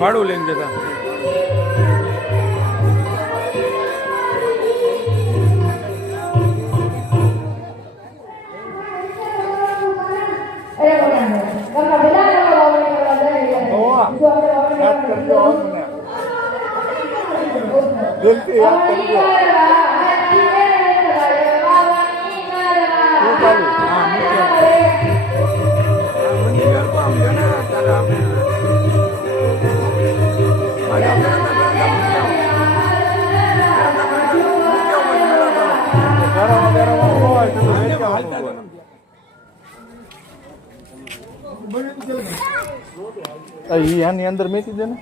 ભાડું લઈને જતા. અરે બોલાને ઈ આની અંદર મેકી દે ને.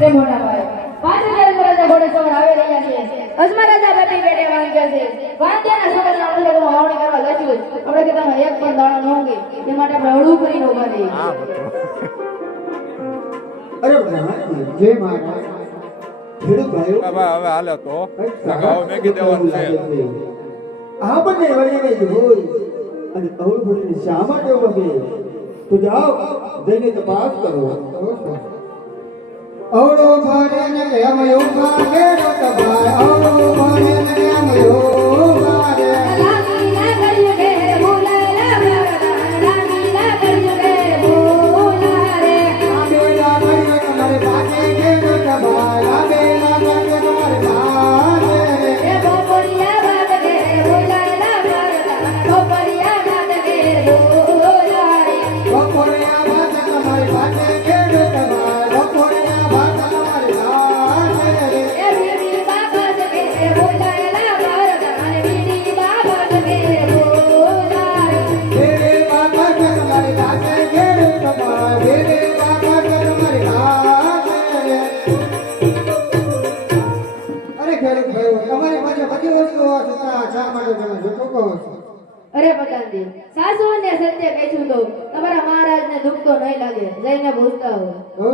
તે મોટા ભાઈ પાંચ હજાર વર્ષે ઘોડે સવાર આવી રહ્યા છે. અજમા રાજા બેટી બેટે વાંચ્યા છે. વાંચ્યાના છોકરાના અનુસરમાં વાવણી કરવા લખ્યું આપણે કે તમે એક પણ દાણો ન ઊંઘે તે માટે આપણે હળવું કરીને ઊભા રહીએ. અરે બ્રહ્માજી જય મહારાજ ખેડૂત ભાઈઓ હવે હવે હાલે તો. દેવાનું છે. આ બંને વળીને જ હોય. અને કૌલ ભરીને શા માટે ઊભો તો જાઓ જઈને તપાસ કરો. અવળો ભરે ને એમ યોગા કેરો તબાય અવળો ભરે ને એમ યોગા રે રામી કહો અરે પતંગજી, સાસુ ને સત્ય કહ્યું તો તમારા મહારાજને દુઃખ તો નહીં લાગે, જઈને ભૂલતા હો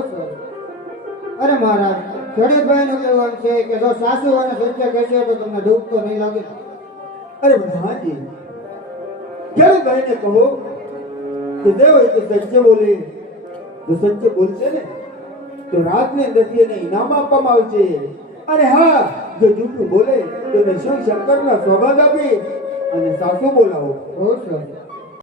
અરે મહારાજ ખેડૂત ભાઈનું કહેવાનું છે કે જો સાસુ અને સત્ય કહેશે તો તમને દુઃખ તો નહીં લાગે. અરે હાજી ખેડૂત ભાઈને કહો કે દેવ કે સત્ય બોલે. જો સત્ય બોલશે ને, તો રાતની દસીએ ને ઇનામ આપવામાં આવશે. અને હા જો જૂઠું બોલે તો એને શિવ શંકરના સ્વભાગ આપી? અને સાસુ બોલાવો.